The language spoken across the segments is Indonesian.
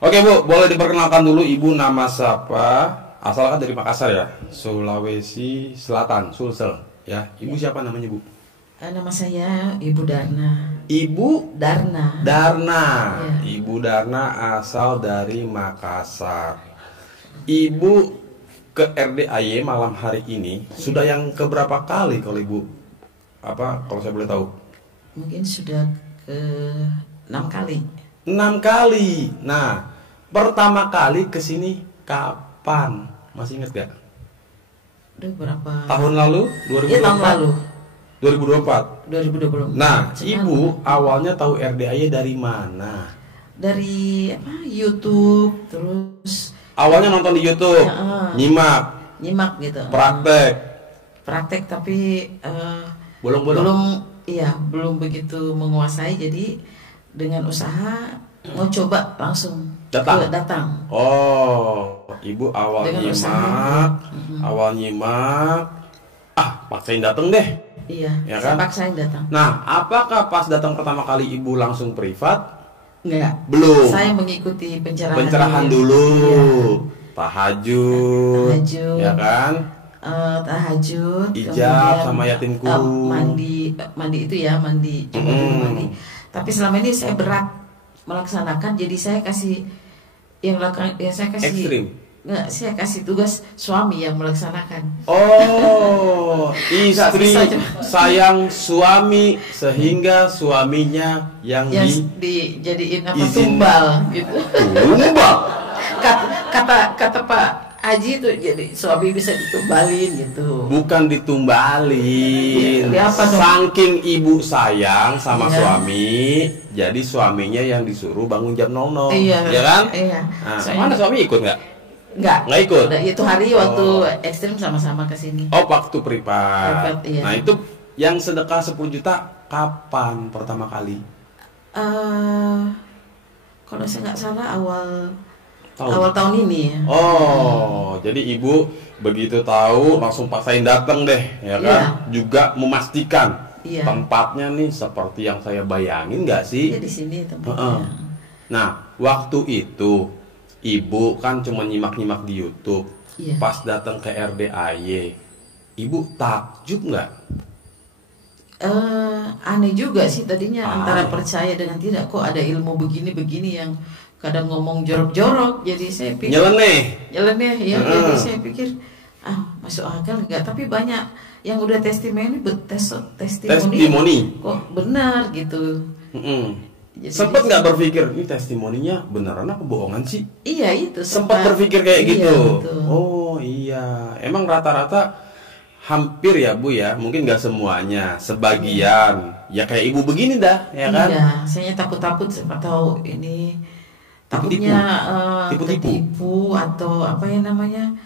Oke Bu, boleh diperkenalkan dulu Ibu nama siapa? Asalkan dari Makassar ya, Sulawesi Selatan, Sulsel ya. Ibu siapa namanya Bu? Nama saya Ibu Darna. Ibu Darna. Darna. Ya. Ibu Darna asal dari Makassar. Ibu ke RDAY malam hari ini sudah yang keberapa kali kalau Ibu? Kalau saya boleh tahu? Mungkin sudah ke 6 kali. 6 kali. Nah, pertama kali kesini kapan? Masih ingat gak? Udah berapa? Tahun lalu? 2024? Iya, tahun lalu. 2024? 2024. Nah, Cuman, Ibu awalnya tahu RDAY dari mana? dari YouTube, terus Awalnya nonton di YouTube, Ya, nyimak gitu. praktek, tapi belum begitu menguasai. Jadi dengan usaha mau coba langsung datang. Oh, Ibu awal Dengan nyimak, paksain datang deh. Iya, Ya saya kan? paksain datang. Nah, apakah pas datang pertama kali Ibu langsung privat? Enggak. Belum. Saya mengikuti Pencerahan dulu. Iya. Tahajud, ya kan? Tahajud, Ijab kemudian, sama yatim kuru. mandi itu ya, coba dulu mandi. Tapi selama ini saya berat melaksanakan, jadi saya kasih Ekstrim. Enggak, saya kasih tugas suami yang melaksanakan. Oh, istri Bisa. sayang suami sehingga suaminya yang dijadiin izin. tumbal gitu. Tumbal. Kata Pak Haji itu, jadi suami bisa ditumbalin gitu. Bukan ditumbalin. Ya, apa dong? Saking ibu sayang sama Iya. suami, jadi suaminya yang disuruh bangun jam 00. Iya. Ya kan? Iya. Nah, mana suami ikut nggak? Enggak ikut. Nah, itu hari waktu ekstrim sama-sama ke sini. Oh, waktu privat. Privat, iya. Nah, itu yang sedekah 10 juta kapan pertama kali? Kalau saya nggak salah awal Tahun. tahun ini ya. Oh, jadi Ibu begitu tahu langsung paksain datang deh, ya kan? Iya. Juga memastikan Iya. tempatnya nih seperti yang saya bayangin nggak sih? Ya, di sini tempatnya. Nah, waktu itu Ibu kan cuma nyimak-nyimak di YouTube. Iya. Pas datang ke RDAY, Ibu takjub nggak? Aneh juga sih tadinya, antara Aneh. percaya dengan tidak. Kok ada ilmu begini-begini yang kadang ngomong jorok-jorok. Jadi saya pikir Nyeleneh. ya. Jadi saya pikir masuk akal enggak. Tapi banyak yang udah testimoni Testimoni. kok benar gitu. Jadi Sempet nggak berpikir ini testimoninya beneran apa bohongan sih? Iya, itu Sempat berpikir kayak Iya, gitu. betul. Oh iya, emang rata-rata hampir ya Bu ya, mungkin nggak semuanya, sebagian ya kayak Ibu begini dah, ya kan? Iya, saya takut siapa tahu ini Tipu-tipu. takutnya Tipu-tipu. tertipu atau apa ya namanya,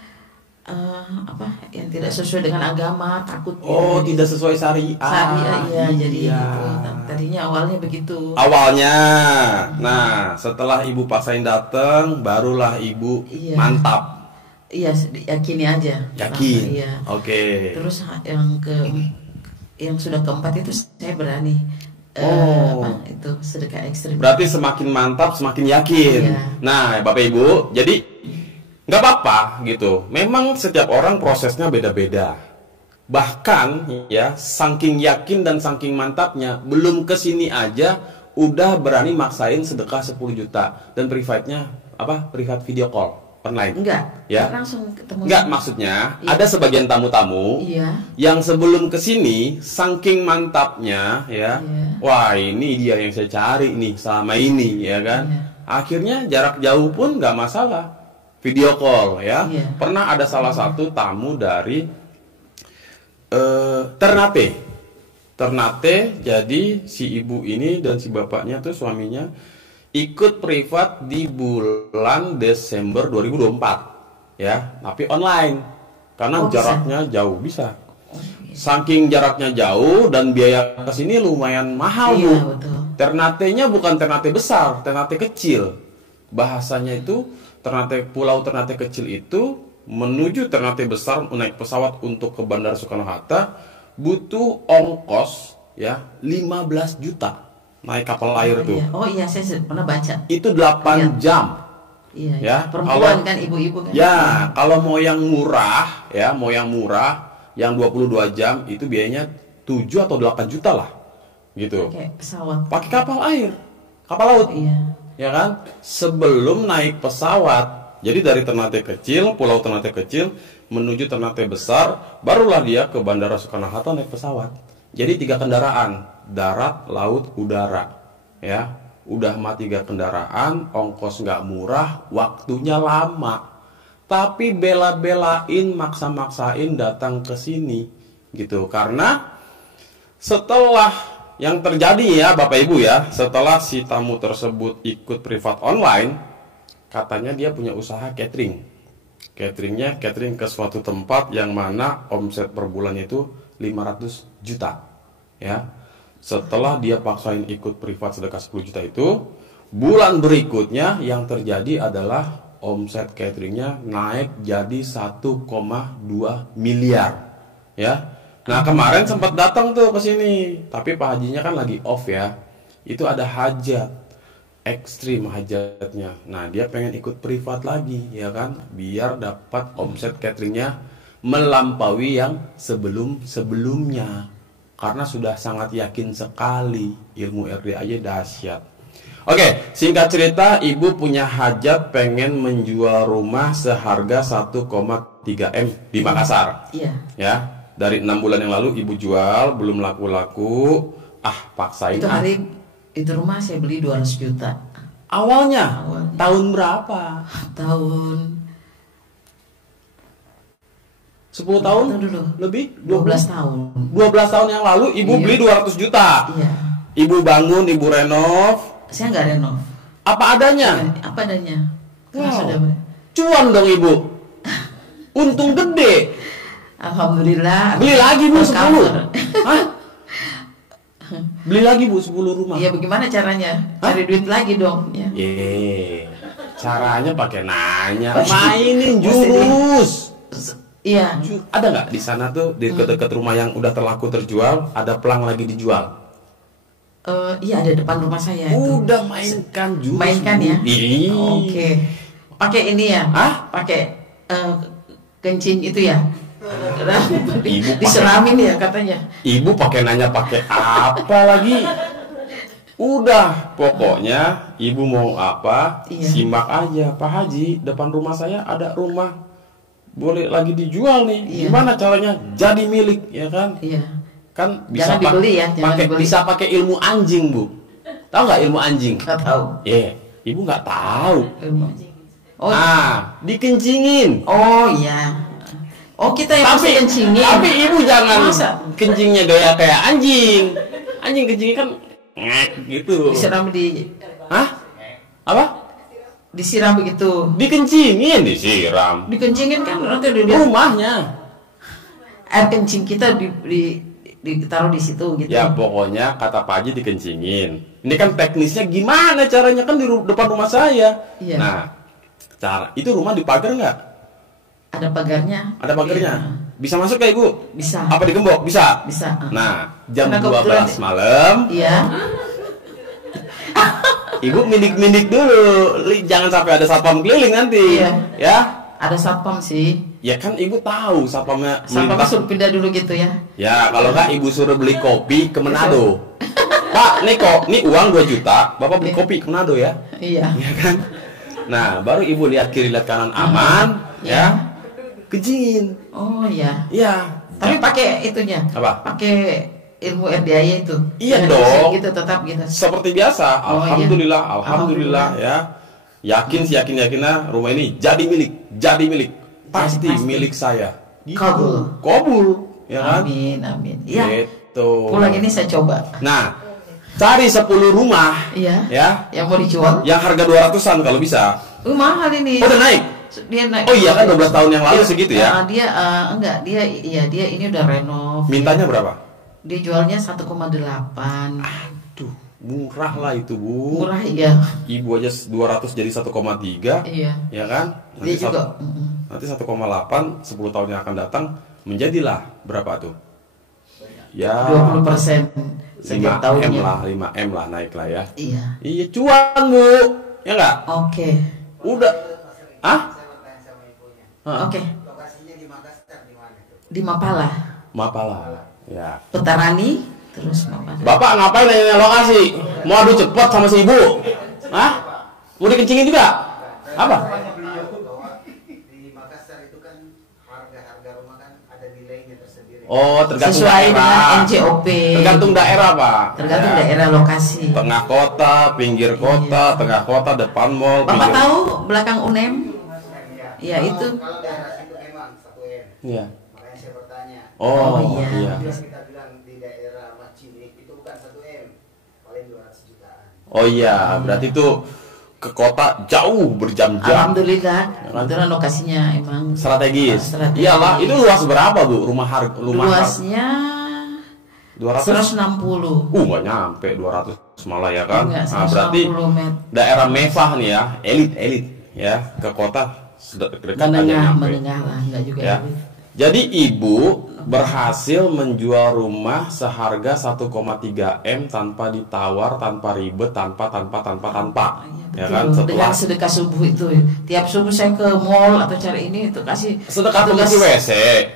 yang tidak sesuai dengan agama, takut. Oh, tidak sesuai syariat. Iya, jadi Iya. gitu. Tadinya awalnya begitu. Awalnya, nah setelah Ibu paksain datang, barulah Ibu Iya. mantap, Iya, yakini aja. yakin. Iya. Oke. Terus yang sudah keempat itu saya berani. Itu sedekah ekstrim. Berarti semakin mantap, semakin yakin. Iya. Nah, Bapak Ibu, jadi nggak apa-apa gitu. Memang setiap orang prosesnya beda-beda. Bahkan ya, saking yakin dan saking mantapnya, belum kesini aja udah berani maksain sedekah 10 juta dan privatnya privat video call online. Enggak. Ya. Langsung ketemu. Enggak, maksudnya Iya. ada sebagian tamu-tamu Iya. yang sebelum kesini saking mantapnya ya, Iya. wah ini dia yang saya cari nih selama ini ya kan. Iya. Akhirnya jarak jauh pun nggak masalah, video call ya. Iya. Pernah ada salah satu tamu dari Ternate, jadi si ibu ini dan si bapaknya tuh suaminya ikut privat di bulan Desember 2024 ya, tapi online karena jaraknya jauh bisa. Saking jaraknya jauh dan biaya kesini lumayan mahal Iya, Bu. betul. Ternate-nya bukan Ternate besar, Ternate kecil. Bahasanya itu pulau Ternate kecil itu menuju Ternate besar naik pesawat untuk ke Bandara Soekarno-Hatta butuh ongkos ya 15 juta naik kapal air tuh. Iya. Oh iya, saya pernah baca. Itu 8 jam. Iya, Ya, perempuan kan, ibu-ibu kan. Ya, kalau mau yang murah, yang 22 jam itu biayanya 7 atau 8 juta lah. Gitu. Pakai pesawat. Pakai kapal air, kapal laut. Iya. Ya kan? Sebelum naik pesawat. Jadi dari Ternate kecil, pulau Ternate kecil menuju Ternate besar, barulah dia ke Bandara Soekarno-Hatta naik pesawat. Jadi 3 kendaraan, darat, laut, udara. Ya, udah mah 3 kendaraan, ongkos nggak murah, waktunya lama. Tapi bela-belain, maksa-maksain datang ke sini, gitu. Karena setelah yang terjadi ya Bapak Ibu ya, setelah si tamu tersebut ikut privat online, katanya dia punya usaha catering. Catering ke suatu tempat yang mana omset per bulannya itu 500 juta. Ya. Setelah dia paksain ikut privat sedekah 10 juta itu, bulan berikutnya yang terjadi adalah omset cateringnya naik jadi 1,2 miliar. Ya. Nah, kemarin sempat datang tuh ke sini, tapi Pak Hajinya kan lagi off ya. Itu ada hajat. Ekstrim hajatnya. Nah, dia pengen ikut privat lagi, ya kan? Biar dapat omset cateringnya melampaui yang sebelum-sebelumnya. Karena sudah sangat yakin sekali ilmu RDA aja dahsyat. Oke, singkat cerita, ibu punya hajat pengen menjual rumah seharga 1,3 M di Makassar. Iya. Ya, dari 6 bulan yang lalu ibu jual, belum laku-laku. Paksain. Itu rumah saya beli 200 juta. Awalnya. Tahun berapa? Tahun 10 tahun? dulu. Lebih? 12 tahun. 12 tahun yang lalu ibu beli 200 juta. Iya. Ibu bangun, ibu renov. Saya nggak renov. Apa adanya? Apa adanya? Wow. Cuan dong ibu. Untung gede. Alhamdulillah. Beli lagi bu 10. Hah? Beli lagi bu 10 rumah. Iya, bagaimana caranya? Cari duit lagi dong ya. Caranya pakai nanya. Mainin jurus. Iya. Ada nggak di sana tuh di dekat-dekat rumah yang udah terlaku terjual, ada pelang lagi dijual? Iya, ada depan rumah saya itu. Udah mainkan jurus. Mainkan ya. Oke. Pakai ini ya? Pakai kencing itu ya? Ibu diseramin ya katanya. Ibu pakai nanya pakai apa lagi? Udah, pokoknya ibu mau apa? Iya. Simak aja, Pak Haji. Depan rumah saya ada rumah, boleh lagi dijual nih. Iya. Gimana caranya? Jadi milik, ya kan? Iya. Kan bisa jangan dibeli ya, bisa pakai ilmu anjing bu. Tahu nggak ilmu anjing? Nggak tahu. Ibu nggak tahu. Ilmu anjing. Dikencingin. Oh iya. Oh, kita yang mesti kencingin. Tapi ibu jangan Masa? kencingnya gaya kayak anjing. Anjing kencingnya kan ngek gitu. Disiram di Apa? disiram begitu. Dikencingin, disiram. Dikencingin kan nanti dilihat Rumahnya. air kencing kita ditaruh di situ gitu. Ya pokoknya kata Pak Haji dikencingin. Ini kan teknisnya gimana caranya, kan di depan rumah saya. Iya. Nah, itu rumah dipagar nggak? Ada pagarnya. Ada pagarnya. Iya. Bisa masuk kayak Ibu? Bisa. Apa digembok? Bisa. Bisa. Nah, jam Karena 12 malam. Iya. Ibu mindik-mindik dulu. Jangan sampai ada satpam keliling nanti. Iya. Ya. Ada satpam sih. Ya kan Ibu tahu satpamnya Satpamnya suruh pindah dulu gitu ya. Ya, kalau nggak Ibu suruh beli kopi ke Manado. Pak, nih uang 2 juta, Bapak beli kopi ke Manado ya. Iya. Ya kan? Nah, baru Ibu lihat kiri lihat kanan aman, ya. Kencingin. Oh iya. Iya. Tapi pakai itunya. Apa? Pakai ilmu RDA itu. Iya Jangan dong. bisa gitu, tetap gitu. Seperti biasa. Oh, Alhamdulillah, iya. alhamdulillah ya. Yakin yakinnya rumah ini jadi milik. Pasti Pasti. milik saya. Gitu. Kabul. Ya kan? Amin. Iya. Gitu. Pulang ini saya coba. Nah, cari 10 rumah. Iya. Ya. Yang mau dijual? Yang harga 200-an kalau bisa. Mahal ini. Oh, udah naik. Dia naik. Oh iya kan 12 tahun yang lalu segitu ya. Dia enggak, dia ini udah renov. Mintanya berapa? Dia jualnya 1,8. Aduh, murah lah itu Bu. Murah ya. Ibu aja 200 jadi 1,3, Iya. ya kan? Dia juga. Nanti 1,8 10 tahun yang akan datang menjadilah berapa tuh? Ya 20% 5 setiap M tahunnya. lah, 5 M lah naik lah ya. Iya. Iya cuan Bu, ya nggak? Oke. Udah, ah? Oke. Di Mapala. Mapala, ya. Petarani terus Mapala. Bapak ngapain nanya lokasi? Mau adu cepet sama si ibu? Hah? Mau dikencingin juga? Apa? Di Makassar itu kan harga rumah kan ada nilainya tersendiri. Oh, tergantung Sesuai daerah. dengan NJOP. Tergantung daerah, Pak. Tergantung Ya. daerah lokasi. Tengah kota, pinggir kota, tengah kota, depan mall. Bapak pinggir- tahu belakang UNEM? Ya itu. Kalau daerah situ memang 1 M. Iya. Makanya saya bertanya. Oh, Oh, iya. iya. Kalau kita bilang di daerah Macinik itu bukan 1 M, paling 200 jutaan. Oh iya, berarti tuh ke kota jauh berjam-jam. Alhamdulillah, kan? kebetulan lokasinya emang Strategis. strategis. Iyalah, itu luas berapa, Bu? Rumah luasnya 200? 160. Nggak nyampe 200 malah ya kan? Enggak, Nah, berarti 160 meter. daerah mewah nih ya, elit ya, ke kota dekat aja nyampe. Menengah lah, enggak juga Ya. elit. Jadi ibu berhasil menjual rumah seharga 1,3 M tanpa ditawar, tanpa ribet, tanpa. Iya, Ya kan? betul. Setelah Dengan sedekah subuh itu, tiap subuh saya ke mall atau cari ini itu kasih sedekah tugas pembersih WC.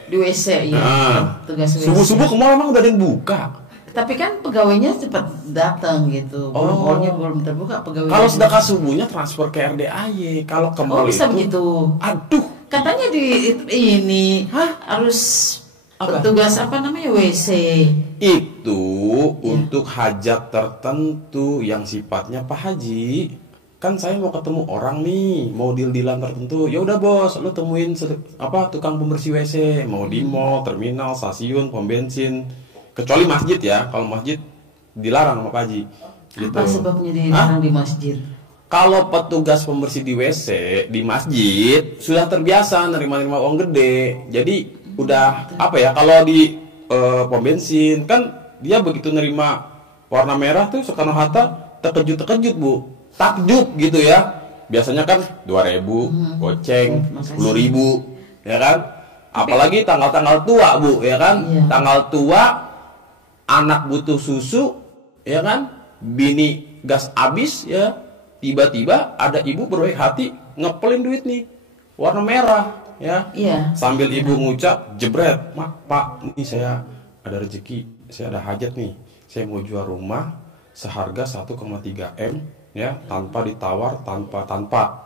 di WC ya. Nah, Tugas WC. subuh-subuh ke mall emang udah ada yang buka. Tapi kan pegawainya cepat datang gitu. Belum Oh. mallnya belum terbuka pegawai. Kalau sedekah subuhnya transfer ke RDAY. Kalau ke mall bisa itu, begitu. aduh, Katanya di ini harus Apa? petugas apa namanya WC. itu Ya. untuk hajat tertentu yang sifatnya Pak Haji. Kan saya mau ketemu orang nih, mau deal-dealan tertentu. Ya udah bos, lu temuin tukang pembersih WC, mau di mall, terminal, stasiun, pom bensin. Kecuali masjid ya, kalau masjid dilarang sama Pak Haji. Gitu. Apa sebabnya dilarang di masjid? Kalau petugas pembersih di WC di masjid sudah terbiasa nerima-nerima uang gede. Jadi udah apa ya, kalau di pom bensin kan dia begitu nerima warna merah tuh Soekarno-Hatta terkejut Bu. Takjub gitu ya. Biasanya kan 2.000 goceng, Makasih. 10.000 ya kan. Apalagi tanggal-tanggal tua Bu ya kan. Iya. Tanggal tua anak butuh susu ya kan. Bini gas habis ya. Tiba-tiba ada ibu berbaik hati ngepelin duit nih warna merah ya. Iya. Sambil ibu ngucap jebret, Pak, ini saya ada rezeki, saya ada hajat nih, saya mau jual rumah seharga 1,3 M ya, tanpa ditawar, tanpa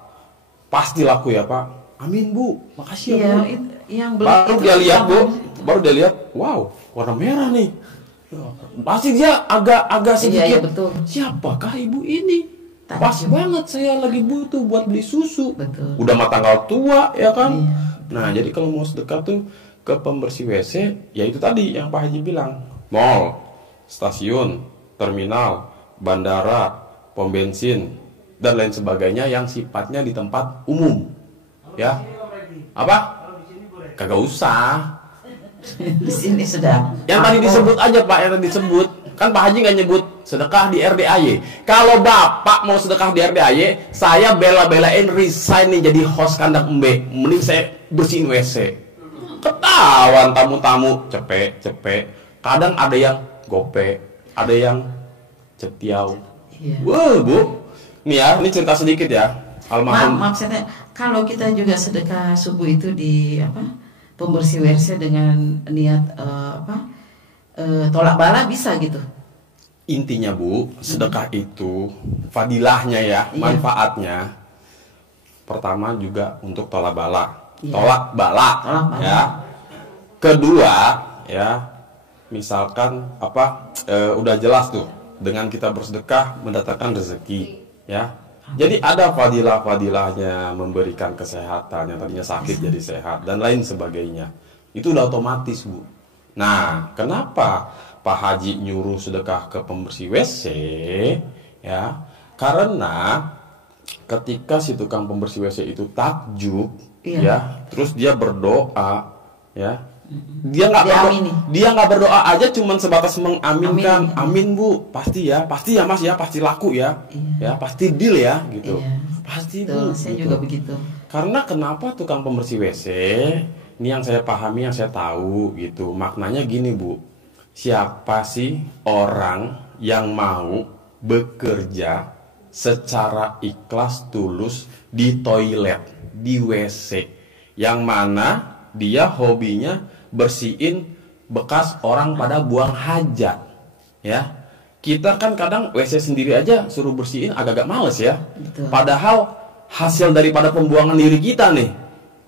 pasti laku ya Pak. Amin Bu, makasih ya Iya, Bu. yang beli Baru itu dia lihat Bu, yang- baru dia lihat, wow, warna merah nih. Pasti dia agak sedikit. Iya, betul. Siapakah ibu ini? Takjub. Pas banget saya lagi butuh buat beli susu. Betul. Udah mah tanggal tua ya kan. Iya. Nah jadi kalau mau sedekah tuh ke pembersih WC, ya itu tadi yang Pak Haji bilang, mall, stasiun, terminal, bandara, pom bensin dan lain sebagainya yang sifatnya di tempat umum. Ya. Apa? Kagak usah. di sini sudah. Yang tadi disebut aja Pak, yang tadi disebut. Kan Pak Haji nggak nyebut sedekah di RDAY. Kalau Bapak mau sedekah di RDAY, saya bela-belain resign nih jadi host kandang embe. Mending saya bersihin WC. Ketahuan tamu-tamu cepet. Kadang ada yang gope, ada yang cetiau. Iya. Wah Bu, nih ya, ini cerita sedikit ya. Almarhum. Maaf saya tanya, kalau kita juga sedekah subuh itu di pembersih WC dengan niat tolak bala bisa gitu. Intinya Bu, sedekah itu fadilahnya ya, Iya. manfaatnya. Pertama juga untuk tolak bala. Iya. Tolak bala Tolak bala. ya. Kedua ya, misalkan udah jelas tuh dengan kita bersedekah mendatangkan rezeki ya. Jadi ada fadilah-fadilahnya, memberikan kesehatan yang tadinya sakit jadi sehat dan lain sebagainya. Itu udah otomatis Bu. Nah, kenapa Pak Haji nyuruh sedekah ke pembersih WC ya? Karena ketika si tukang pembersih WC itu takjub Iya. ya, terus dia berdoa ya, Dia nggak Diamini. dia nggak berdoa aja cuman sebatas mengaminkan. Amin. Amin Bu, pasti ya Mas ya, pasti laku ya, ya pasti deal ya gitu. Iya. Pasti Tuh, Bu. saya gitu. juga begitu. Karena kenapa tukang pembersih WC? Ini yang saya pahami, yang saya tahu gitu. Maknanya gini Bu, siapa sih orang yang mau bekerja secara ikhlas tulus di toilet, di WC, yang mana dia hobinya bersihin bekas orang pada buang hajat, ya. Kita kan kadang WC sendiri aja suruh bersihin agak-agak males ya. Betul. Padahal hasil daripada pembuangan diri kita nih,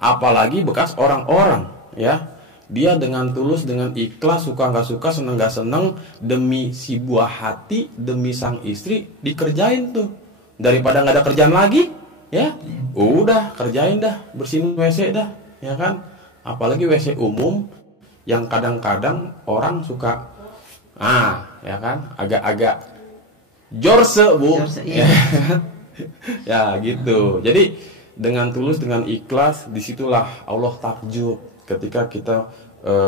apalagi bekas orang-orang, ya. Dia dengan tulus, dengan ikhlas, suka nggak suka, seneng nggak seneng, demi si buah hati, demi sang istri dikerjain tuh. Daripada nggak ada kerjaan lagi, ya, udah kerjain dah, bersihin WC dah, ya kan. Apalagi WC umum yang kadang-kadang orang suka, ya kan, agak-agak jorse Bu, Jorse, iya. ya gitu. Jadi dengan tulus, dengan ikhlas, disitulah Allah takjub ketika kita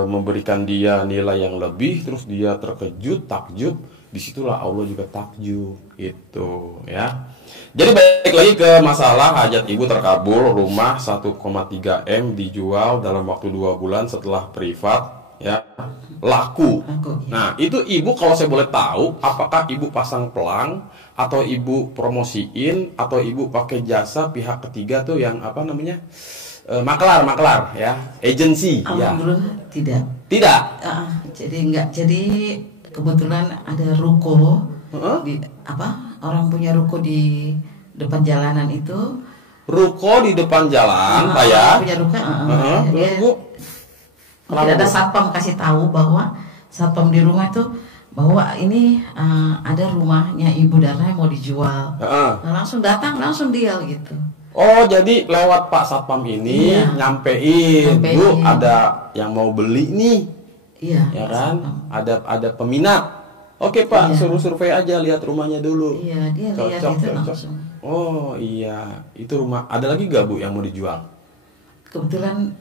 memberikan dia nilai yang lebih, terus dia terkejut, takjub, disitulah Allah juga takjub, gitu ya. Jadi balik lagi ke masalah hajat ibu terkabul, rumah 1,3 M dijual dalam waktu 2 bulan setelah privat, ya, laku. Nah itu ibu kalau saya boleh tahu, apakah ibu pasang pelang, atau ibu promosiin, atau ibu pakai jasa pihak ketiga tuh yang apa namanya, maklar ya, agensi ya? Alhamdulillah tidak. Jadi enggak. Jadi kebetulan ada ruko di orang punya ruko di depan jalanan itu. Ruko di depan jalan, Pak ya? Punya ruko. Terus Bu? Mungkin ada satpam kasih tahu bahwa satpam di rumah itu bahwa ini ada rumahnya Ibu Darna yang mau dijual. Nah, langsung datang, langsung deal gitu. Oh, jadi lewat Pak Satpam ini nyampein, Bu, ada yang mau beli nih. Iya. Ya kan? Ada peminat. Oke, Pak, suruh survei aja, lihat rumahnya dulu. Iya, dia lihat itu langsung. Oh, iya. Itu rumah. Ada lagi gak Bu yang mau dijual? Kebetulan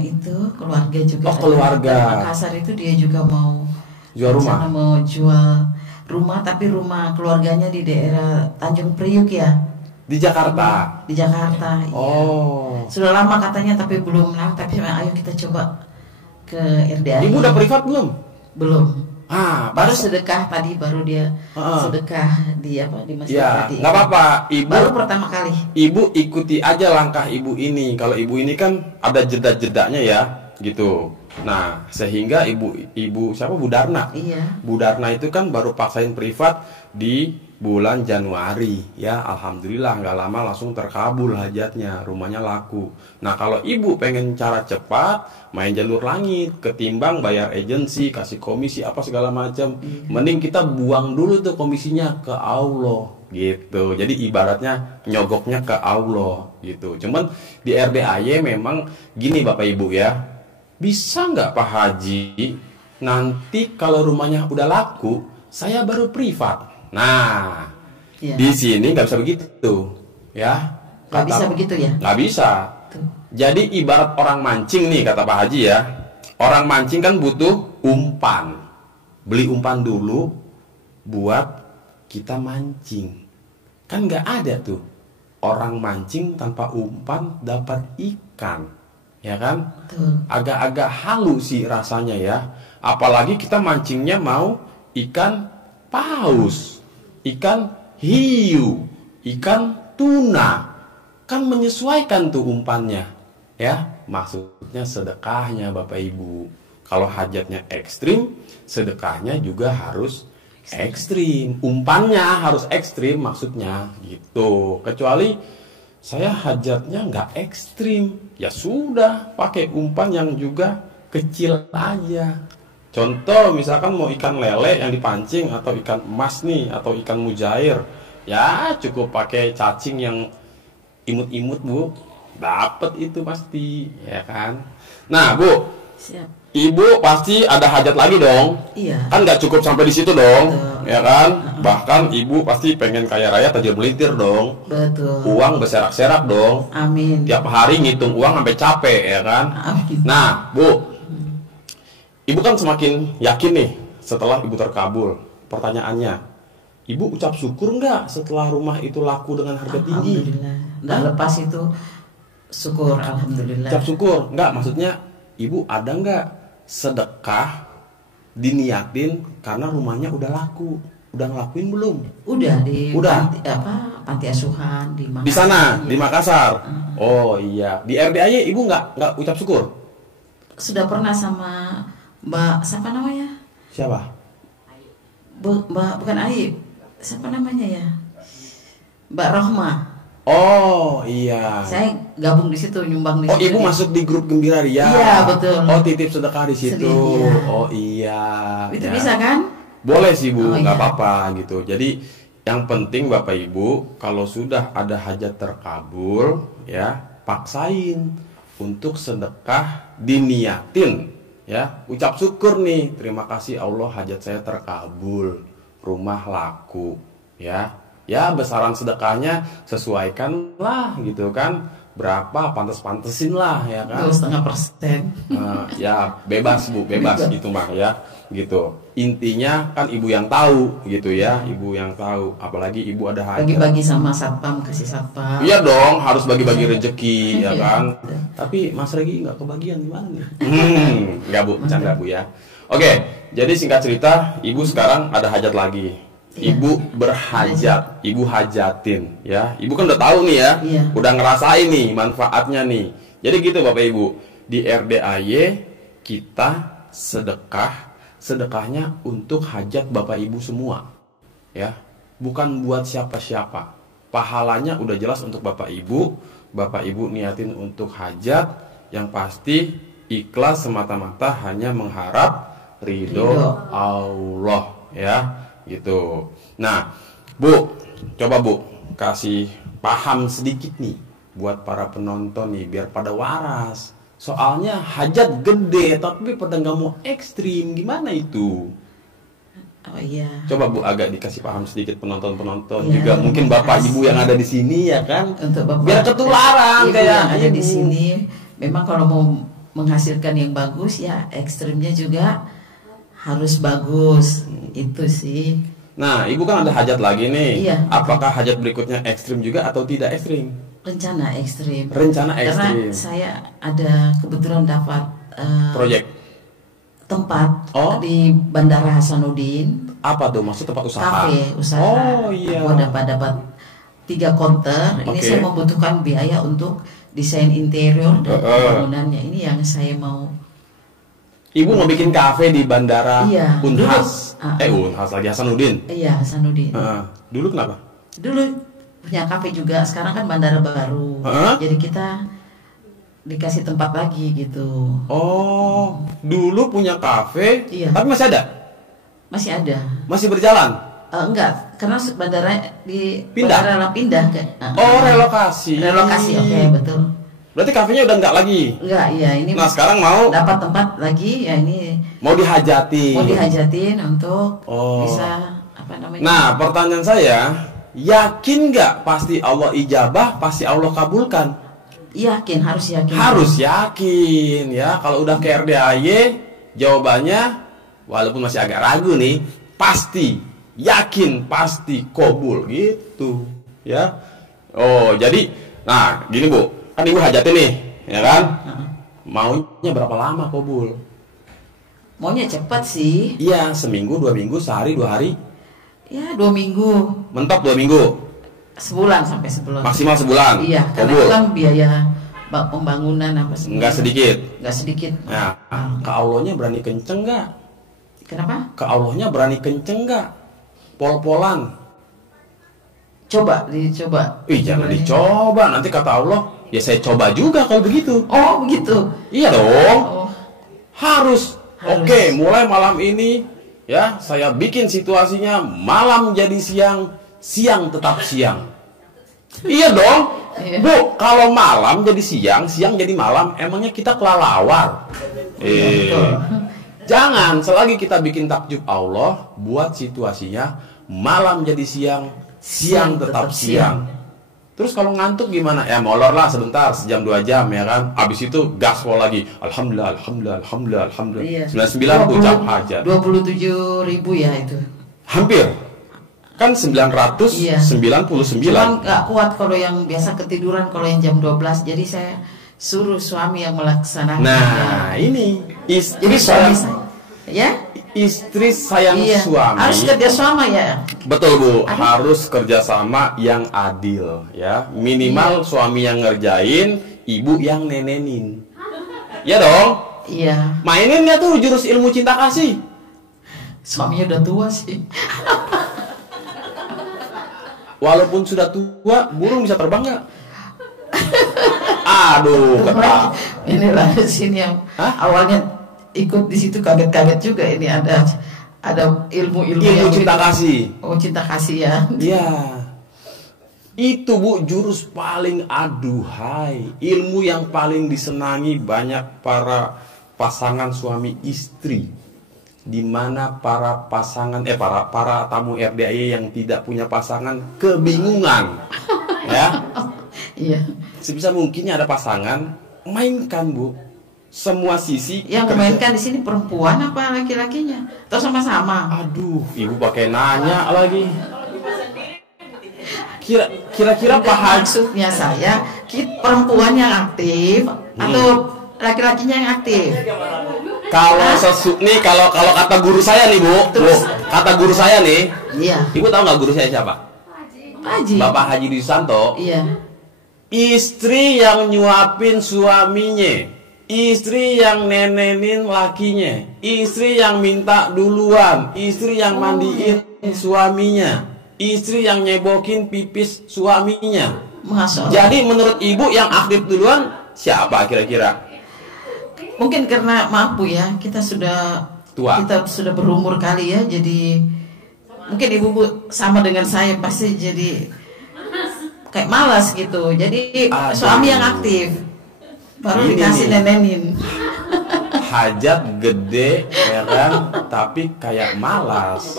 itu keluarga juga. Oh, keluarga. Dari Makassar itu dia juga mau jual rumah. Mau jual rumah, tapi rumah keluarganya di daerah Tanjung Priuk ya. Di Jakarta. Di Jakarta. Oh. Iya. Sudah lama katanya tapi belum lah. Tapi ayo kita coba ke RDA. Ibu udah privat belum? Belum. Baru pas. sedekah tadi, baru dia sedekah di masjid ya, tadi. Nggak apa-apa, Ibu. Baru pertama kali. Ibu ikuti aja langkah ibu ini. Kalau ibu ini kan ada jeda-jedanya ya, gitu. Nah, sehingga ibu siapa, Bu Darna? Iya. Bu Darna itu kan baru paksain privat di bulan Januari, ya. Alhamdulillah nggak lama langsung terkabul hajatnya, rumahnya laku. Nah, kalau ibu pengen cara cepat, main jalur langit, ketimbang bayar agensi, kasih komisi apa segala macam, mending kita buang dulu tuh komisinya ke Allah, gitu. Jadi ibaratnya nyogoknya ke Allah, gitu. Cuman di RDAY memang gini Bapak Ibu ya, bisa nggak Pak Haji nanti kalau rumahnya udah laku, saya baru privat. Nah, di sini nggak bisa begitu, ya. Nggak bisa begitu ya? Nggak bisa. Jadi ibarat orang mancing nih, kata Pak Haji ya. Orang mancing kan butuh umpan. Beli umpan dulu buat kita mancing. Kan nggak ada tuh orang mancing tanpa umpan dapat ikan, ya kan? Agak-agak halu sih rasanya ya. Apalagi kita mancingnya mau ikan paus, ikan hiu, ikan tuna. Kan menyesuaikan tuh umpannya, ya. Maksudnya sedekahnya Bapak Ibu. Kalau hajatnya ekstrim, sedekahnya juga harus ekstrim. Umpannya harus ekstrim maksudnya, gitu. Kecuali saya hajatnya nggak ekstrim, ya sudah pakai umpan yang juga kecil aja. Contoh misalkan mau ikan lele yang dipancing, atau ikan emas nih, atau ikan mujair, ya cukup pakai cacing yang imut-imut Bu, dapat itu pasti, ya kan. Nah Bu, Siap. Ibu pasti ada hajat lagi dong. Iya. Kan nggak cukup sampai di situ dong, Betul. ya kan. Bahkan Ibu pasti pengen kaya raya tajir melintir dong. Betul. Uang berserak-serak dong. Amin. Tiap hari ngitung uang sampai capek, ya kan. Amin. Nah Bu, Ibu kan semakin yakin nih setelah ibu terkabul. Pertanyaannya, ibu ucap syukur nggak setelah rumah itu laku dengan harga tinggi? Alhamdulillah. Nggak lepas itu syukur, alhamdulillah. Ucap syukur nggak? Maksudnya ibu ada nggak sedekah diniatin karena rumahnya udah laku? Udah ngelakuin belum? Udah di Udah. panti asuhan di Makassar. Di sana, ya. di Makassar. Oh iya, di RDAY ibu nggak ucap syukur? Sudah pernah sama Mbak siapa namanya? Siapa? Mbak bukan Aib. Siapa namanya ya? Mbak Rohmah. Oh iya. Saya gabung di situ, nyumbang di Oh situ. ibu masuk di grup Gembira Ria. Iya, betul. Oh titip sedekah di situ. Iya. Oh iya. Itu Ya. bisa kan? Boleh sih Bu, Oh, nggak iya. apa-apa gitu. Jadi yang penting Bapak Ibu kalau sudah ada hajat terkabul ya paksain untuk sedekah diniatin ya. Ucap syukur nih, terima kasih Allah hajat saya terkabul, rumah laku ya. Ya besaran sedekahnya sesuaikanlah gitu kan. Berapa pantes-pantesin lah ya kan. 2,5%. Ya bebas Bu, bebas gitu mah ya gitu. Intinya kan ibu yang tahu gitu ya, ibu yang tahu. Apalagi ibu ada hajat. Bagi-bagi sama satpam, kasih satpam. Iya dong, harus bagi-bagi rezeki ya Iya, kan. betul. Tapi Mas Regi nggak kebagian gimana nih? Nggak Bu, bercanda Bu ya. Oke, jadi singkat cerita, ibu sekarang ada hajat lagi. Iya. Ibu berhajat, ibu hajatin ya. Ibu kan udah tahu nih ya, Iya. udah ngerasain nih manfaatnya nih. Jadi gitu Bapak Ibu, di RDAY kita sedekahnya untuk hajat Bapak Ibu semua. Ya, bukan buat siapa-siapa. Pahalanya udah jelas untuk Bapak Ibu. Bapak Ibu niatin untuk hajat yang pasti ikhlas semata-mata hanya mengharap ridho Allah ya. Gitu. Nah, Bu, coba Bu kasih paham sedikit nih buat para penonton nih biar pada waras. Soalnya hajat gede tapi pada nggak mau ekstrim, gimana itu? Oh iya. Coba Bu agak dikasih paham sedikit penonton-penonton Iya, juga mungkin terima Bapak kasih. Ibu yang ada di sini ya kan. Untuk Bapak Biar ketularan Ibu kayak yang ada di Ibu. sini. Memang kalau mau menghasilkan yang bagus ya ekstrimnya juga harus bagus. Itu sih. Nah, Ibu kan ada hajat lagi nih. Iya. Apakah hajat berikutnya ekstrim juga atau tidak ekstrim? Rencana ekstrim. Rencana Karena ekstrim. saya ada kebetulan dapat Proyek. tempat Oh. di Bandara Hasanuddin. Apa tuh maksud tempat usaha? Kafe usaha. Oh iya. Aku dapat 3 konter. Ini Oke. saya membutuhkan biaya untuk desain interior dan bangunannya. Ini yang saya mau. Ibu mau bikin kafe di bandara Iya, Unhas. dulu. Unhas lagi Hasanuddin. Iya, Hasanuddin. Dulu kenapa? Dulu punya kafe juga. Sekarang kan bandara baru. Jadi kita dikasih tempat lagi gitu. Oh, dulu punya kafe, Iya. tapi masih ada, Masih ada. masih berjalan. Enggak, karena bandara di Pindah? bandara pindah ke. Oh, relokasi. Relokasi, oke, betul. Berarti kafenya udah nggak lagi. Enggak, iya ini. Nah, sekarang mau dapat tempat lagi ya ini mau dihajati. mau dihajatin untuk Oh. bisa apa namanya? Nah, pertanyaan saya, yakin nggak pasti Allah ijabah, pasti Allah kabulkan? Yakin, harus yakin. Harus yakin ya. Kalau udah ke RDAY, jawabannya walaupun masih agak ragu nih, pasti yakin, pasti kabul gitu ya. Oh, jadi nah, gini Bu, kan Ibu hajatin nih, ya kan? Maunya berapa lama kabul? Maunya cepat sih. Iya, seminggu, 2 minggu, sehari, 2 hari. Ya 2 minggu, Mentok 2 minggu. sebulan sampai sebulan. Maksimal sebulan. Iya, karena kabul. itu kan biaya pembangunan apa sih? Nggak sedikit. Nggak sedikit. Nah, ke Allahnya berani kenceng nggak? Kenapa? Ke Allahnya berani kenceng nggak? Pol-polan. Coba dicoba. Ih, jangan dicoba. Nanti kata Allah, ya saya coba juga kalau begitu. Oh begitu. Iya dong. Oh, Harus. Harus. Oke, mulai malam ini ya, saya bikin situasinya malam jadi siang, siang tetap siang. Iya dong. Iya. Bu, kalau malam jadi siang, siang jadi malam, emangnya kita kelelawar? betul. Jangan, selagi kita bikin takjub Allah, buat situasinya malam jadi siang, siang tetap siang. Terus kalau ngantuk gimana? Ya molor lah sebentar, sejam 2 jam ya kan. Habis itu gaspol lagi. Alhamdulillah, alhamdulillah, alhamdulillah, alhamdulillah. Iya. 99 ucap hajat. 27.000 ya itu. Hampir. Kan 999. Iya. Cuman nggak kuat kalau yang biasa ketiduran, kalau yang jam 12. Jadi saya suruh suami yang melaksanakan. Nah, ini jadi suami saya, ya? Istri sayang Iya. suami. Harus kerja sama ya. Betul Bu, harus kerjasama yang adil ya. Minimal suami yang ngerjain, ibu yang nenenin. Ya dong. Iya. Mainin nggak tuh jurus ilmu cinta kasih? Suaminya udah tua sih. Walaupun sudah tua, burung bisa terbang nggak? Aduh, kata. Inilah di sini yang awalnya ikut di situ kaget-kaget juga, ini ada ilmu cinta kasih. Oh, cinta kasih ya. Iya. Itu Bu jurus paling aduhai, ilmu yang paling disenangi banyak para pasangan suami istri. Di mana para pasangan para tamu RDAY yang tidak punya pasangan kebingungan. Ya. Iya. Sebisa mungkin ada pasangan, mainkan Bu. Semua sisi yang memainkan di sini perempuan apa laki-lakinya atau sama-sama? Aduh, ibu pakai nanya lagi. Kira-kira maksudnya saya perempuan yang aktif atau laki-lakinya yang aktif? Kalau kata guru saya nih Bu, kata guru saya nih. Iya. Ibu tahu nggak guru saya siapa? Haji. Bapak Haji Disanto. Iya. Istri yang nyuapin suaminya. Istri yang nenenin lakinya, istri yang minta duluan, istri yang mandiin suaminya, istri yang nyebokin pipis suaminya. Jadi menurut ibu yang aktif duluan siapa kira-kira? Mungkin karena maaf Bu ya, kita sudah tua, kita sudah berumur kali ya, jadi mungkin ibu Bu sama dengan saya pasti jadi kayak malas gitu. Jadi suami yang aktif. Baru dikasih nenenin. Hajat gede ya kan, tapi kayak malas.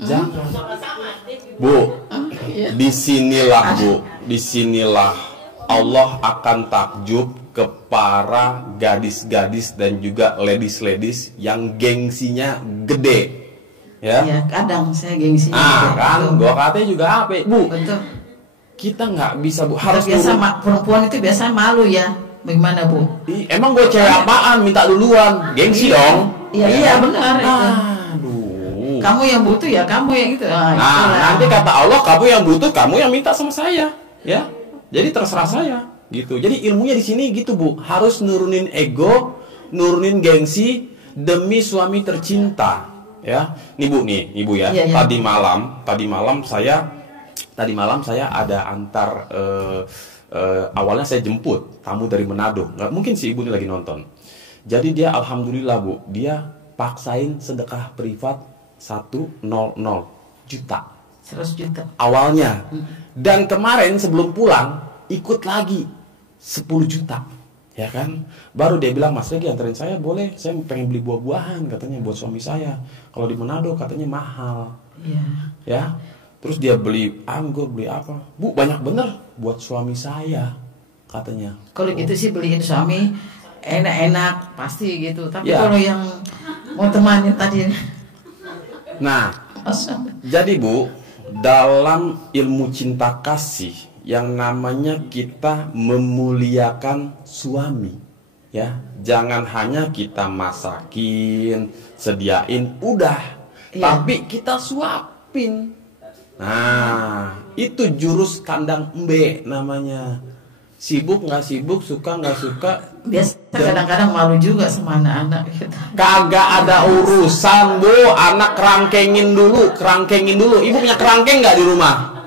Jangan. Bu, disinilah Allah akan takjub ke para gadis-gadis dan juga ladies-ladies yang gengsinya gede. Ya, kadang saya gengsinya gede. Kan, gua katanya juga apa, Bu? Betul. Kita nggak bisa Bu, harus biasa perempuan itu biasanya malu ya. Bagaimana Bu? Emang gue cewek apaan minta duluan? Gengsi dong. Iya benar itu. Aduh. Kamu yang butuh ya kamu yang itu. Nanti kata Allah kamu yang butuh, kamu yang minta sama saya, ya. Jadi terserah saya, gitu. Jadi ilmunya di sini gitu Bu, harus nurunin ego, nurunin gengsi demi suami tercinta, ya. Nih Bu ya. Iya. Tadi malam saya ada antar. Awalnya saya jemput tamu dari Manado, nggak mungkin si ibu ini lagi nonton. Jadi dia alhamdulillah Bu, dia paksain sedekah privat 100 juta. 100 juta awalnya. Dan kemarin sebelum pulang ikut lagi 10 juta, ya kan? Baru dia bilang, Mas Regi anterin saya boleh, saya pengen beli buah-buahan katanya buat suami saya. Kalau di Manado katanya mahal. Iya. Ya. Terus dia beli anggur, beli apa? Bu, banyak bener buat suami saya, katanya. Kalau gitu sih beliin suami enak-enak, pasti gitu. Tapi kalau yang mau temanin tadi. Nah, jadi Bu, dalam ilmu cinta kasih, yang namanya kita memuliakan suami. Ya, jangan hanya kita masakin, sediain, udah. Tapi kita suapin. Nah, itu jurus kandang embe namanya. Sibuk nggak sibuk, suka nggak suka. Biasa kadang-kadang malu juga sama anak-anak gitu. Kagak ada urusan Bu, anak kerangkengin dulu. Ibu punya kerangkeng nggak di rumah?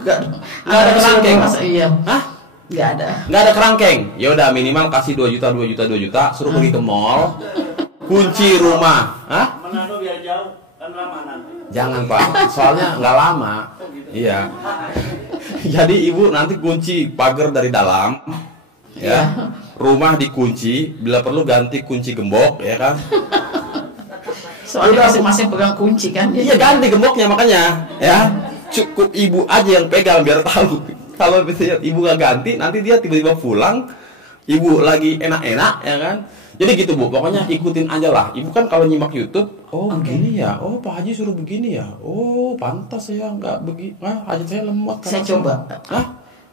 Nggak ada kerangkeng. Iya. Nggak ada kerangkeng. Ya udah minimal kasih 2 juta, suruh pergi ke mall, kunci rumah. Manado biar jauh, kan lama nanti. Jangan Pak, soalnya nggak lama. Iya. Jadi ibu nanti kunci pagar dari dalam, ya. Rumah dikunci, bila perlu ganti kunci gembok, ya kan? Soalnya masing-masing pegang kunci kan? Iya ganti gemboknya makanya, ya. cukup ibu aja yang pegang biar tahu. Kalau misalnya ibu nggak ganti, nanti dia tiba-tiba pulang, ibu lagi enak-enak, ya kan? Jadi gitu Bu, pokoknya ikutin aja lah. Ibu kan kalau nyimak YouTube, oh begini ya, oh Pak Haji suruh begini ya, oh pantas saya nggak begini, hajat saya lemot. Saya coba. Hah?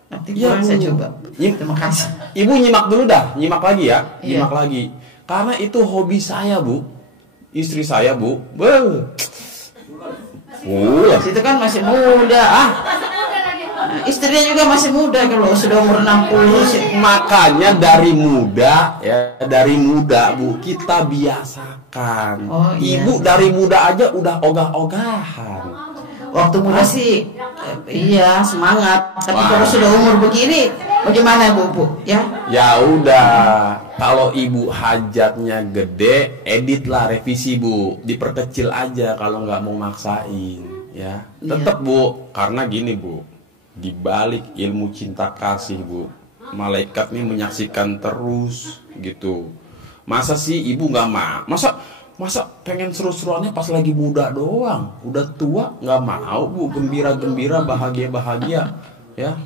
Nanti Ya, saya coba. Terima Terima kasih. Ibu nyimak dulu dah, nyimak lagi ya, Iya. nyimak lagi. Karena itu hobi saya Bu, istri saya Bu, Situ kan masih muda. Istrinya juga masih muda kalau sudah umur 60 sih. Makanya dari muda ya, dari muda Bu kita biasakan. Oh, iya. Ibu dari muda aja udah ogah-ogahan. Waktu muda sih iya semangat. Tapi kalau sudah umur begini bagaimana Bu? Ya? Ya udah, kalau ibu hajatnya gede, editlah, revisi Bu, diperkecil aja kalau nggak mau maksain, ya. Tetap Bu, karena gini Bu, di balik ilmu cinta kasih Bu, malaikat nih menyaksikan terus gitu. Masa sih ibu nggak mau? Masa pengen seru-seruannya pas lagi muda doang, udah tua nggak mau Bu, gembira-gembira, bahagia-bahagia, ya.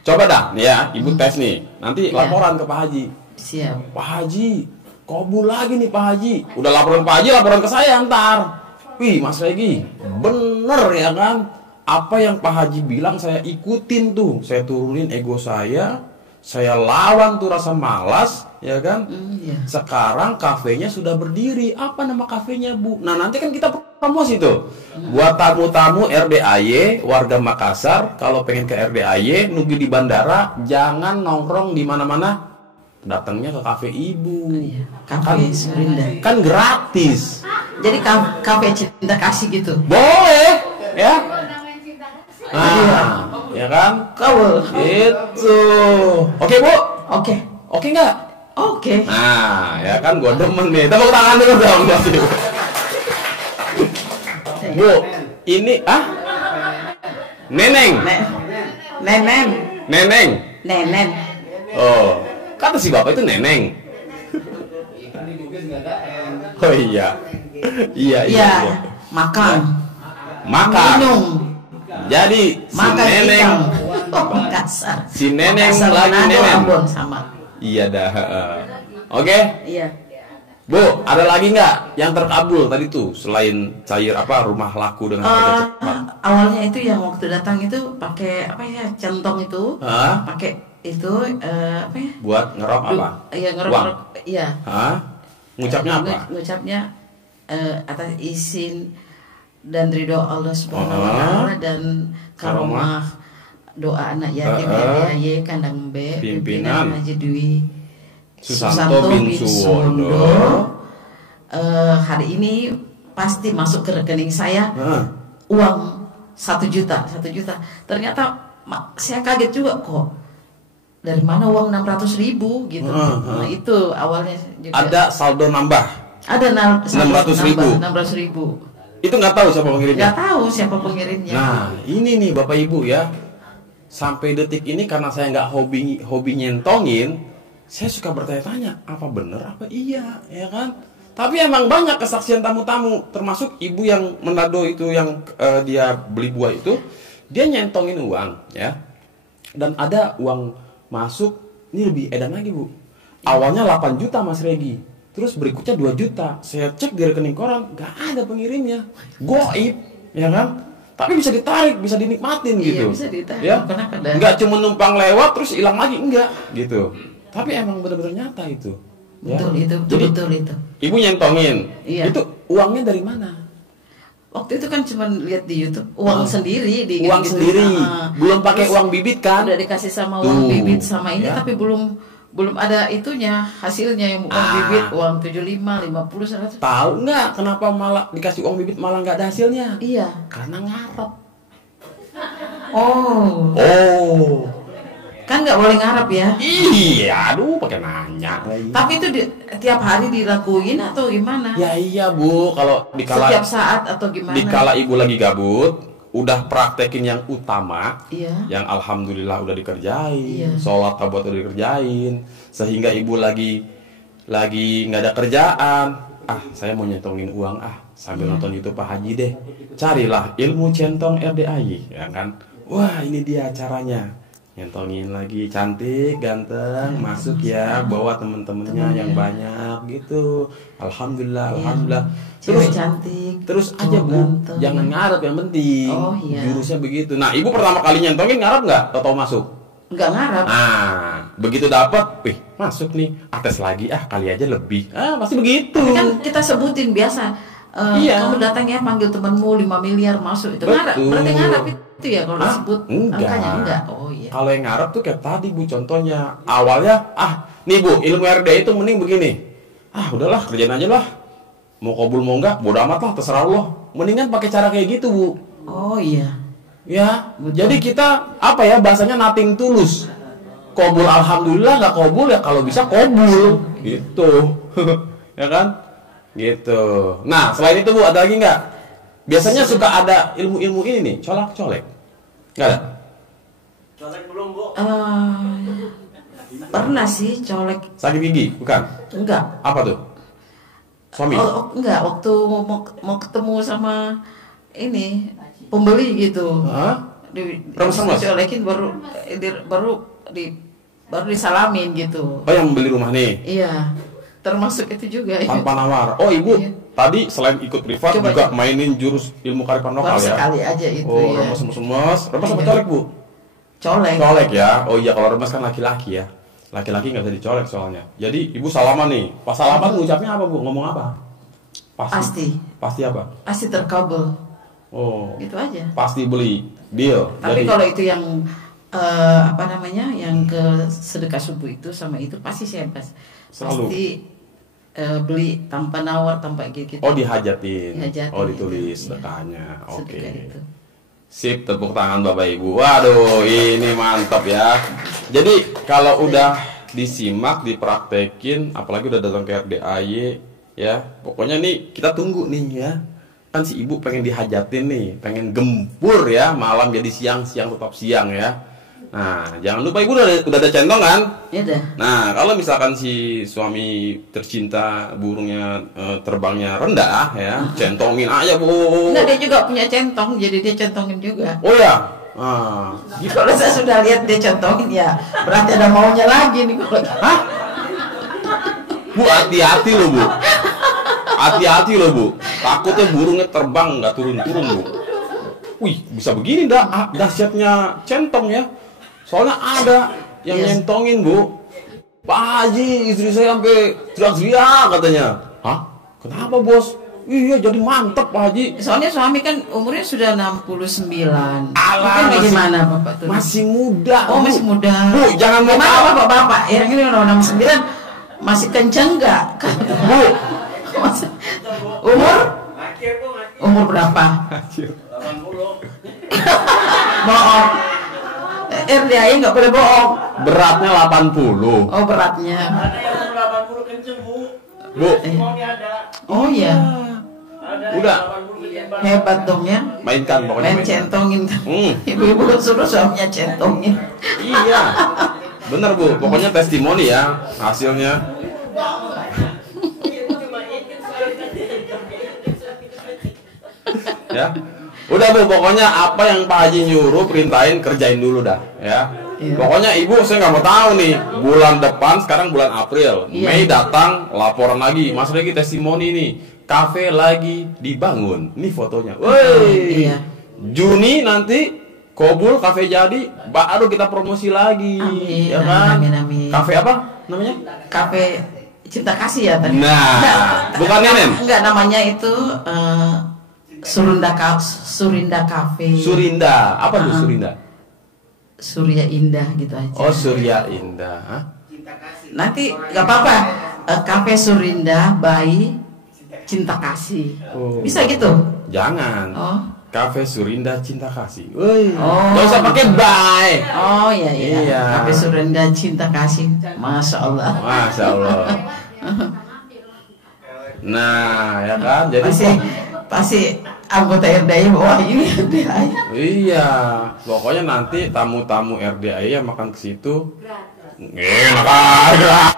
Coba dah, nih ya, ibu tes nih. Nanti laporan ke Pak Haji. Siap. Pak Haji, kobul lagi nih Pak Haji. Udah laporan Pak Haji, laporan ke saya ntar. Wih, Mas Regi, bener ya kan? Apa yang Pak Haji bilang saya ikutin tuh. Saya turunin ego saya lawan tuh rasa malas, ya kan? Iya. Sekarang kafenya sudah berdiri. Apa nama kafenya Bu? Nah nanti kan kita promosi tuh. Buat tamu-tamu RDAY, warga Makassar, kalau pengen ke RDAY, nunggu di bandara, jangan nongkrong di mana-mana. Datangnya ke kafe Ibu. Iya. Kafe Serinda. Kan gratis. Jadi kafe cinta kasih gitu. Boleh, ya. Nah, ya kan? Kau. Itu. Oke Bu? Oke. Oke nggak? Oke. Nah, ya kan gue demen nih. Tepuk tangan dulu dong. Bu, ini Neneng. Nenen. Oh, kata si bapak itu Neneng. Oh iya. Iya. Makan. Minum. Jadi si Makan Neneng. Makassar. Si Neneng Makassar, lagi Manado, Neneng. Ambon sama. Iya dah. Oke. Iya. Bu, ada lagi nggak yang terkabul tadi tuh selain cair rumah laku dengan harga cepat? Awalnya itu yang waktu datang itu pakai apa ya, centong itu, pakai itu apa ya? Buat ngerok apa? Iya, ngerok. Iya. Ngucapnya apa? Ngucapnya atas izin dan ridho Allah Subhanahu wa taala dan karomah doa anak yatim RDAY Kandang B pimpinan Haji Dwi Susanto bin Suwondo. Hari ini pasti masuk ke rekening saya uang 1 juta. Ternyata saya kaget juga, kok dari mana uang 600.000 gitu. Nah itu awalnya juga. Ada saldo nambah. Ada 600.000. Itu nggak tahu siapa pengirimnya. Nggak tahu siapa pengirimnya. Nah ini nih Bapak Ibu ya. Sampai detik ini karena saya nggak hobi nyentongin, saya suka bertanya-tanya, apa bener apa iya, ya kan? Tapi emang banyak kesaksian tamu-tamu, termasuk ibu yang Manado itu yang dia beli buah itu, dia nyentongin uang, ya. Dan ada uang masuk, ini lebih edan lagi Bu. Awalnya 8 juta Mas Regi, terus berikutnya 2 juta. Saya cek di rekening koran, nggak ada pengirimnya, goib, ya kan? Tapi bisa ditarik, bisa dinikmatin gitu. Iya, bisa ditarik. Ya? Nggak cuma numpang lewat terus hilang lagi, enggak gitu. Tapi emang benar-benar nyata itu. Betul ya? itu, Jadi, betul itu. Ibu nyentongin. Iya. Itu uangnya dari mana? Waktu itu kan cuma lihat di YouTube, uang sendiri di uang gitu. Sendiri. Belum pakai uang bibit kan? Udah dikasih sama uang bibit sama ini, tapi belum ada itunya, hasilnya yang uang bibit, uang 75, 50, 100. Tahu nggak kenapa malah dikasih uang bibit malah nggak ada hasilnya? Iya. Karena ngarep. Oh. Kan nggak boleh ngarep ya? Iya, aduh pakai nanya. Tapi itu tiap hari dilakuin atau gimana? Ya iya Bu, kalau dikala setiap saat atau gimana? Dikala ibu lagi gabut, udah praktekin yang utama, yang alhamdulillah udah dikerjain, sholat tabat udah dikerjain, sehingga ibu lagi nggak ada kerjaan, saya mau nyentongin uang, sambil nonton YouTube Pak Haji deh, carilah ilmu centong RDAY, ya kan? Wah, ini dia caranya. Nyentongin lagi, cantik, ganteng, masuk ya, bawa temen-temennya yang banyak gitu. Alhamdulillah, alhamdulillah. Terus cantik, terus aja Bu, jangan ngarep yang penting. Jurusnya begitu. Nah, Ibu pertama kali nyentongin ngarep nggak? Atau masuk? Nggak ngarep. Nah, begitu dapat, masuk nih, ates lagi, kali aja lebih. Pasti begitu. Tapi kan kita sebutin biasa. Kamu datang ya, panggil temanmu 5 miliar masuk itu. Ngarep, berarti ngarep itu ya kalau disebut angkanya enggak. Oh iya. Kalau yang ngarep tuh kayak tadi Bu, contohnya awalnya nih Bu, ilmu RD itu mending begini. Udahlah, kerjain aja lah. Mau kabul mau enggak, bodo amat lah, terserah Allah. Mendingan pakai cara kayak gitu Bu. Oh iya. Ya, betul. Jadi kita bahasanya nothing tulus. Kabul alhamdulillah, nggak kabul ya kalau bisa kabul gitu. Ya kan? Gitu. Nah, selain itu Bu, ada lagi nggak? Biasanya suka ada ilmu-ilmu ini nih, colak-colek. Nggak ada? Colek belum Bu? Pernah sih colek. Sakit gigi? Bukan? Enggak. Apa tuh? Suami? Enggak, waktu mau ketemu sama ini pembeli gitu. Dicolekin baru disalamin gitu. Oh, yang membeli rumah nih? Iya. Termasuk itu juga. Tanpa nawar. Oh, Ibu tadi selain ikut privat juga mainin jurus ilmu kearifan lokal ya? Sekali aja itu ya. Remes. Remes apa colek Bu? Colek. Colek ya. Oh iya, kalau remes kan laki-laki ya. Laki-laki nggak bisa dicolek soalnya. Jadi Ibu salaman nih. Pas salaman ngucapnya apa Bu? Ngomong apa? Pasti. Pasti apa? Pasti terkabul. Oh. Itu aja. Pasti beli. Deal. Tapi kalau itu yang yang ke sedekah subuh itu sama itu pasti saya pasti beli tanpa nawar, tanpa gitu. Oh, dihajatin. Oh, ditulis itu. Sedekahnya. Oke. Itu. Sip, tepuk tangan Bapak Ibu. Waduh, ini mantap ya. Jadi kalau udah disimak, dipraktekin, apalagi udah datang ke RDAY ya, pokoknya nih kita tunggu nih ya. Kan si Ibu pengen dihajatin nih, pengen gempur ya, malam jadi siang tetap siang ya. Nah, jangan lupa Ibu udah ada centong kan? Ya dah. Nah, kalau misalkan si suami tercinta burungnya terbangnya rendah ya, centongin aja Bu. Enggak, dia juga punya centong, jadi dia centongin juga. Oh ya. Kalau saya sudah lihat dia centongin ya, berarti ada maunya lagi nih kalau. Bu, hati-hati loh Bu. Hati-hati loh Bu. Takutnya burungnya terbang nggak turun-turun Bu. Wih, bisa begini dahsyatnya centong ya. Soalnya ada yang nyentongin Bu. Pak Haji, istri saya sampai teriak-teriak katanya. Hah? Kenapa Bos? Iya, jadi mantep Pak Haji. Soalnya suami kan umurnya sudah 69. Mungkin bagaimana Bapak tuh? Masih muda. Oh, masih muda. Bu, jangan mau tahu Bapak-bapak. Yang ini orang 69 masih kenceng nggak? Bu. Umur berapa? 80. Bohong. RDAY nggak boleh bohong. Beratnya 80. Oh, beratnya. Ada yang umur 80 kenceng Bu. Bu. Semuanya ada. Oh iya. Ada Udah. 80 kenceng. Hebat dong ya. Mainkan pokoknya. Main centongin. Ibu-ibu suruh suaminya centongin. Iya. Bener Bu, pokoknya testimoni ya hasilnya. Ya. Udah Bu, pokoknya apa yang Pak Haji nyuruh perintahin kerjain dulu dah ya. Iya. Pokoknya Ibu saya nggak mau tahu nih, bulan depan sekarang bulan April, Mei datang laporan lagi, masuk lagi testimoni nih. Kafe lagi dibangun. Nih fotonya. Woi. Iya. Juni nanti kabul kafe jadi, baru kita promosi lagi. Amin, ya kan? amin. Kafe apa namanya? Kafe Cinta Kasih ya tadi. Nah, bukan Nenen. Enggak, namanya itu Surinda Cafe. Surinda. Apa tuh Surinda? Surya Indah gitu aja. Oh, Surya Indah. Hah? Nanti nggak apa-apa. Cafe Surinda by Cinta Kasih. Oh. Bisa gitu? Jangan. Oh. Cafe Surinda Cinta Kasih. Woi. Oh. Gak usah pakai by. Oh iya. Iya. Cafe Surinda Cinta Kasih. Masya Allah. Masya Allah. Nah, ya kan. Jadi pasti anggota RDAY wah ini RDAY. Iya, pokoknya nanti tamu-tamu RDAY yang makan ke situ. Enak aja.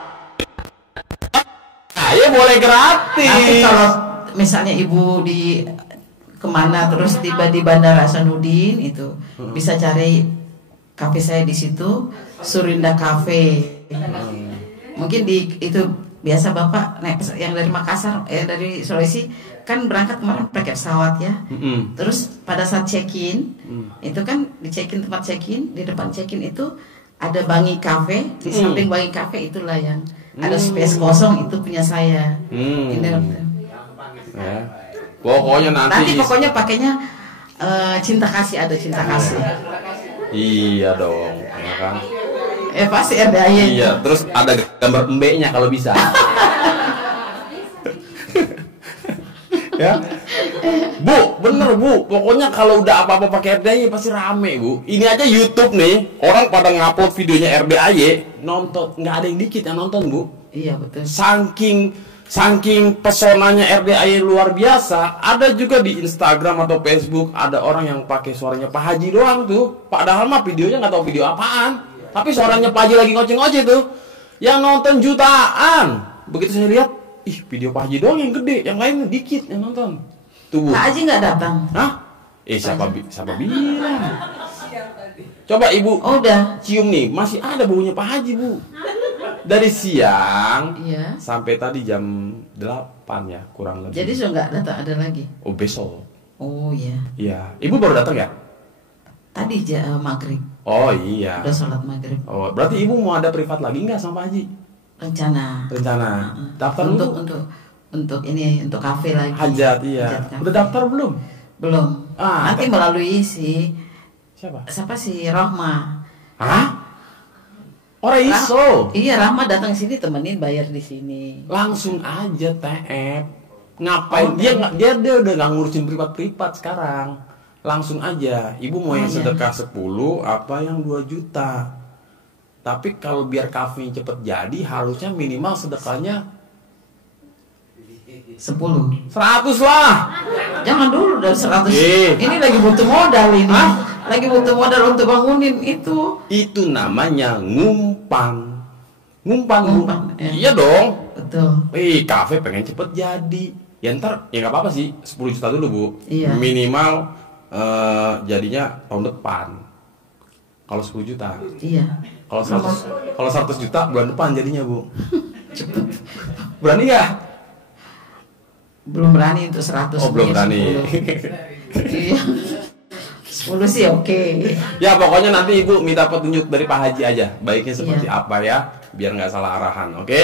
Ayo boleh gratis. Nanti kalau misalnya ibu di kemana terus tiba di Bandara Hasanuddin itu bisa cari kafe saya di situ, Surinda Cafe. Mungkin di itu biasa Bapak naik yang dari Makassar dari Sulawesi kan berangkat kemarin pakai pesawat ya. Terus pada saat check-in itu kan di check-in tempat check-in, di depan check-in itu ada Bangi Cafe, di samping Bangi Cafe itulah yang ada space kosong itu punya saya. Ini ya. Pokoknya nanti pokoknya pakainya cinta kasih, ada cinta kasih. Iya dong, ya kan? Pasti RDAY. Iya, terus ada gambar embeknya kalau bisa. Ya. Bu, bener Bu. Pokoknya kalau udah apa-apa pakai RDAY pasti rame Bu. Ini aja YouTube nih, orang pada ngupload videonya RDAY, nonton nggak ada yang dikit yang nonton Bu. Iya betul. Saking pesonanya RDAY luar biasa, ada juga di Instagram atau Facebook ada orang yang pakai suaranya Pak Haji doang tuh. Padahal mah videonya nggak tahu video apaan, tapi suaranya Pak Haji lagi ngoceh-ngoceh tuh, yang nonton jutaan. Begitu saya lihat, ih video Pak Haji doang yang gede, yang lain dikit yang nonton. Tuh Bu. Pak Haji nggak datang. Hah? Siapa bilang? Coba Ibu. Oh, udah. Cium nih, masih ada baunya Pak Haji Bu. Dari siang sampai tadi jam 8 ya kurang lebih. Jadi sudah nggak datang ada lagi? Oh besok. Oh iya. Iya. Ibu baru datang ya? Tadi maghrib. Oh iya. Udah sholat maghrib. Oh berarti ibu mau ada privat lagi nggak sama Pak Haji? Rencana. Daftar untuk ini untuk kafe lagi. Hajat iya. Udah daftar belum? Belum. Nanti melalui siapa sih Rahma. Hah? Orang iso. Iya, Rahma datang sini temenin bayar di sini. Langsung aja TF. Ngapain dia udah nggak ngurusin privat sekarang. Langsung aja. Ibu mau yang sedekah 10 apa yang 2 juta. Tapi kalau biar kafe cepet jadi harusnya minimal sedekahnya 10. 100 lah. Jangan dulu udah 100. Ini lagi butuh modal ini. Lagi butuh modal untuk bangunin itu. Itu namanya ngumpan. Ngumpan. Ya. Iya dong. Betul. Kafe pengen cepet jadi. Ya ntar ya nggak apa-apa sih 10 juta dulu Bu. Iya. Minimal jadinya tahun depan. Kalau 10 juta. Iya. Kalau 100 juta bulan depan jadinya Bu. Cepet. Berani nggak? Belum berani untuk 100. Oh belum berani. Iya. 10 sih oke. Ya pokoknya nanti Ibu minta petunjuk dari Pak Haji aja. Baiknya seperti apa ya, biar nggak salah arahan, oke?